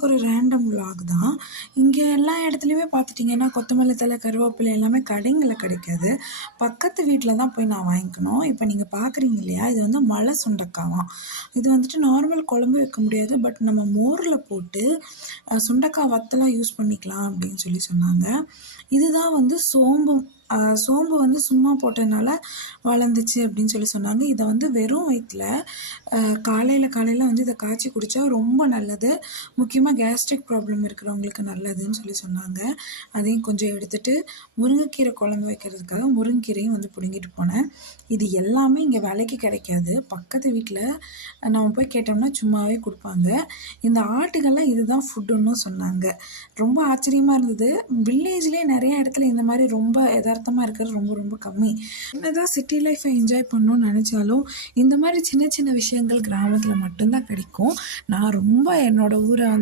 இன்றைக்கி ஒரு random vlog தான். இங்கே எல்லா இடத்துலையுமே பார்த்துட்டிங்கன்னா கொத்தமல்லி தழை, கருவேப்பிலை எல்லாமே கடைங்களில் கிடைக்காது. பக்கத்து வீட்டில் தான் போய் நான் வாங்கிக்கணும். இப்போ நீங்கள் பார்க்குறீங்க இல்லையா, இது வந்து மலை சுண்டக்காவாம். இது வந்துட்டு நார்மல் குழம்பு வைக்க முடியாது, பட் நம்ம மோரில் போட்டு சுண்டக்காய் வத்தலாக யூஸ் பண்ணிக்கலாம் அப்படின்னு சொன்னாங்க. இதுதான் வந்து சோம்பு வந்து சும்மா போட்டதுனால வளர்ந்துச்சு அப்படின்னு சொன்னாங்க. இதை வந்து வெறும் வயிற்றில் காலையில் வந்து இதை காய்ச்சி குடித்தா ரொம்ப நல்லது. முக்கியமாக கேஸ்ட்ரிக் ப்ராப்ளம் இருக்கிறவங்களுக்கு நல்லதுன்னு சொன்னாங்க. அதையும் கொஞ்சம் எடுத்துகிட்டு முருங்கைக்கீரை குழம்பு வைக்கிறதுக்காக முருங்கைக்கீரையும் வந்து பிடுங்கிட்டு போனேன். இது எல்லாமே இங்கே விலைக்கு கிடைக்காது. பக்கத்து வீட்டில் நம்ம போய் கேட்டோம்னா சும்மாவே கொடுப்பாங்க. இந்த ஆட்டுகள்லாம் இதுதான் ஃபுட்டுன்னு சொன்னாங்க. ரொம்ப ஆச்சரியமாக இருந்தது. வில்லேஜ்லேயே நிறைய இடத்துல இந்த மாதிரி ரொம்ப யதார்த்தமாக இருக்கிறது ரொம்ப ரொம்ப கம்மி. என்னதான் சிட்டி லைஃப்பை என்ஜாய் பண்ணணும்னு நினச்சாலும் இந்த மாதிரி சின்ன சின்ன விஷயங்கள் கிராமத்தில் மட்டும்தான் கிடைக்கும். நான் ரொம்ப என்னோடய ஊரை